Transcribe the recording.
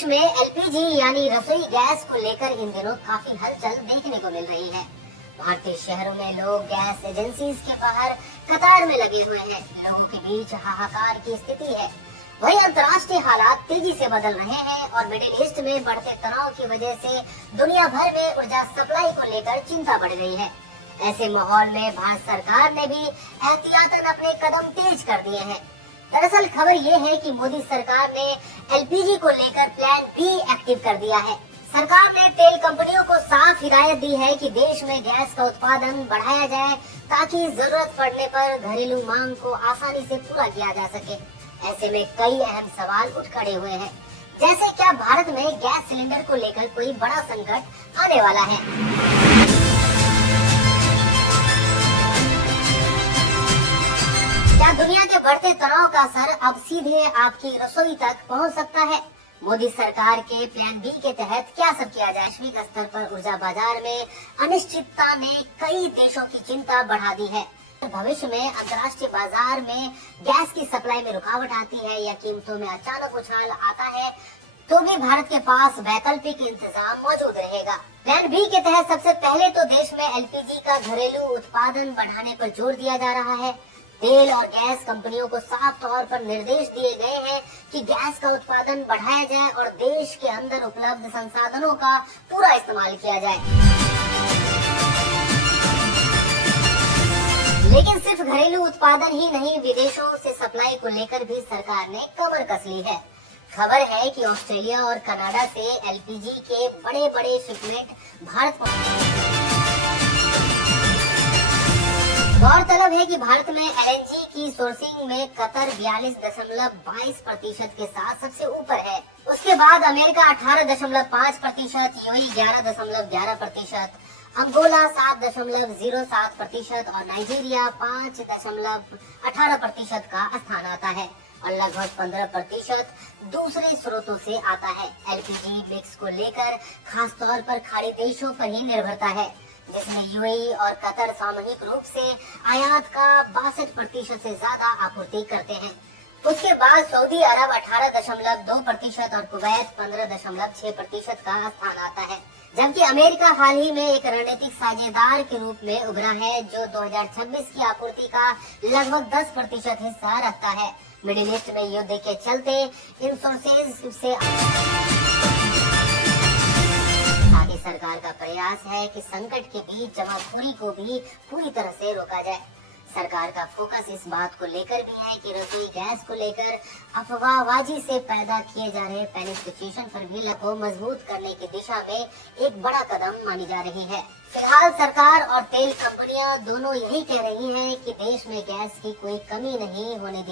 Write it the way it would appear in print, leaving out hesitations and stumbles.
देश में एलपीजी यानी रसोई गैस को लेकर इन दिनों काफी हलचल देखने को मिल रही है। भारतीय शहरों में लोग गैस एजेंसीज के बाहर कतार में लगे हुए हैं। लोगों के बीच हाहाकार की स्थिति है। वहीं अंतर्राष्ट्रीय हालात तेजी से बदल रहे हैं और मिडिल ईस्ट में बढ़ते तनाव की वजह से दुनिया भर में ऊर्जा सप्लाई को लेकर चिंता बढ़ गई है। ऐसे माहौल में भारत सरकार ने भी एहतियातन अपने कदम तेज कर दिए हैं। दरअसल खबर ये है कि मोदी सरकार ने एलपीजी को लेकर प्लान बी एक्टिव कर दिया है। सरकार ने तेल कंपनियों को साफ हिदायत दी है कि देश में गैस का उत्पादन बढ़ाया जाए ताकि जरूरत पड़ने पर घरेलू मांग को आसानी से पूरा किया जा सके। ऐसे में कई अहम सवाल उठ खड़े हुए हैं, जैसे क्या भारत में गैस सिलेंडर को लेकर कोई बड़ा संकट आने वाला है। क्या दुनिया के बढ़ते तनाव का असर अब सीधे आपकी रसोई तक पहुंच सकता है? मोदी सरकार के प्लान बी के तहत क्या सब किया जाए? वैश्विक स्तर पर ऊर्जा बाजार में अनिश्चितता ने कई देशों की चिंता बढ़ा दी है। भविष्य में अंतर्राष्ट्रीय बाजार में गैस की सप्लाई में रुकावट आती है या कीमतों में अचानक उछाल आता है, तो भी भारत के पास वैकल्पिक इंतजाम मौजूद रहेगा। प्लान बी के तहत सबसे पहले तो देश में एलपीजी का घरेलू उत्पादन बढ़ाने पर जोर दिया जा रहा है। तेल और गैस कंपनियों को साफ तौर पर निर्देश दिए गए हैं कि गैस का उत्पादन बढ़ाया जाए और देश के अंदर उपलब्ध संसाधनों का पूरा इस्तेमाल किया जाए। लेकिन सिर्फ घरेलू उत्पादन ही नहीं, विदेशों से सप्लाई को लेकर भी सरकार ने कमर कस ली है। खबर है कि ऑस्ट्रेलिया और कनाडा से एलपीजी के बड़े बड़े शिपमेंट भारत गौरतलब है कि भारत में एलएनजी की सोर्सिंग में कतर 42.22% के साथ सबसे ऊपर है। उसके बाद अमेरिका 18.5%, यूएई 11.11%, अंगोला 7.07% और नाइजीरिया 5.18% का स्थान आता है और लगभग 15% दूसरे स्रोतों से आता है। एलपीजी मिक्स को लेकर खासतौर पर खाड़ी देशों पर ही निर्भरता है, जिसमें यूएई और कतर सामूहिक रूप से आयात का 62% से ज्यादा आपूर्ति करते हैं। उसके बाद सऊदी अरब 18.2% और कुवैत 15.6% का स्थान आता है, जबकि अमेरिका हाल ही में एक रणनीतिक साझेदार के रूप में उभरा है, जो 2026 की आपूर्ति का लगभग 10% हिस्सा रखता है। मिडिल ईस्ट में युद्ध के चलते इन सोर्सेज से सरकार का प्रयास है कि संकट के बीच जमाखोरी को भी पूरी तरह से रोका जाए। सरकार का फोकस इस बात को लेकर भी है कि रसोई गैस को लेकर अफवाहबाजी से पैदा किए जा रहे पैनिक सिचुएशन पर भी को मजबूत करने की दिशा में एक बड़ा कदम मानी जा रही है। फिलहाल सरकार और तेल कंपनियां दोनों यही कह रही हैं कि देश में गैस की कोई कमी नहीं होने दी